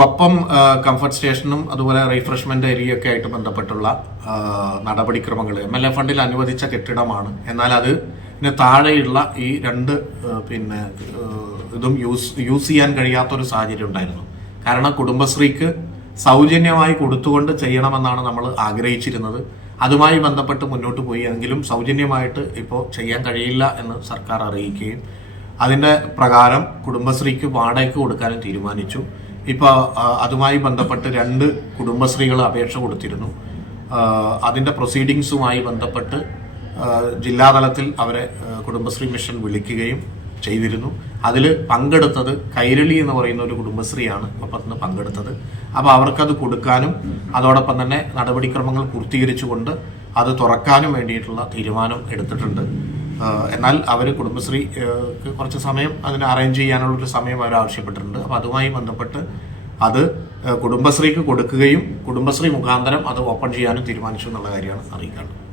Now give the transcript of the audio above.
Koppam comfort സ്റ്റേഷനും അതുപോലെ refreshment ഏരിയയൊക്കെ ആയിട്ട് ബന്ധപ്പെട്ടുള്ള നടപടിക്രമങ്ങൾ എം എൽ എ ഫണ്ടിൽ അനുവദിച്ച കെട്ടിടമാണ്. എന്നാൽ അത് ഇതിന് താഴെയുള്ള ഈ രണ്ട് പിന്നെ ഇതും യൂസ് യൂസ് ചെയ്യാൻ കഴിയാത്തൊരു സാഹചര്യം ഉണ്ടായിരുന്നു. കാരണം കുടുംബശ്രീക്ക് സൗജന്യമായി കൊടുത്തുകൊണ്ട് ചെയ്യണമെന്നാണ് നമ്മൾ ആഗ്രഹിച്ചിരുന്നത്. അതുമായി ബന്ധപ്പെട്ട് മുന്നോട്ട് പോയി. എങ്കിലും സൗജന്യമായിട്ട് ഇപ്പോൾ ചെയ്യാൻ കഴിയില്ല എന്ന് സർക്കാർ അറിയിക്കുകയും അതിന്റെ പ്രകാരം കുടുംബശ്രീക്ക് വാടകയ്ക്ക് കൊടുക്കാനും തീരുമാനിച്ചു. ഇപ്പോൾ അതുമായി ബന്ധപ്പെട്ട് രണ്ട് കുടുംബശ്രീകൾ അപേക്ഷ കൊടുത്തിരുന്നു. അതിന്റെ പ്രൊസീഡിങ്സുമായി ബന്ധപ്പെട്ട് ജില്ലാതലത്തിൽ അവരെ കുടുംബശ്രീ മിഷൻ വിളിക്കുകയും ചെയ്തിരുന്നു. അതിൽ പങ്കെടുത്തത് കൈരളി എന്ന് പറയുന്ന ഒരു കുടുംബശ്രീയാണ് ഒപ്പത്തിന് പങ്കെടുത്തത്. അപ്പോൾ അവർക്കത് കൊടുക്കാനും അതോടൊപ്പം തന്നെ നടപടിക്രമങ്ങൾ പൂർത്തീകരിച്ചുകൊണ്ട് അത് തുറക്കാനും വേണ്ടിയിട്ടുള്ള തീരുമാനം എടുത്തിട്ടുണ്ട്. എന്നാൽ അവർ കുടുംബശ്രീ കുറച്ച് സമയം അതിന് അറേഞ്ച് ചെയ്യാനുള്ളൊരു സമയം അവർ ആവശ്യപ്പെട്ടിട്ടുണ്ട്. അപ്പോൾ അതുമായി ബന്ധപ്പെട്ട് അത് കുടുംബശ്രീക്ക് കൊടുക്കുകയും കുടുംബശ്രീ മുഖാന്തരം അത് ഓപ്പൺ ചെയ്യാനും തീരുമാനിച്ചു എന്നുള്ള കാര്യമാണ് അറിയിക്കാനുള്ളത്.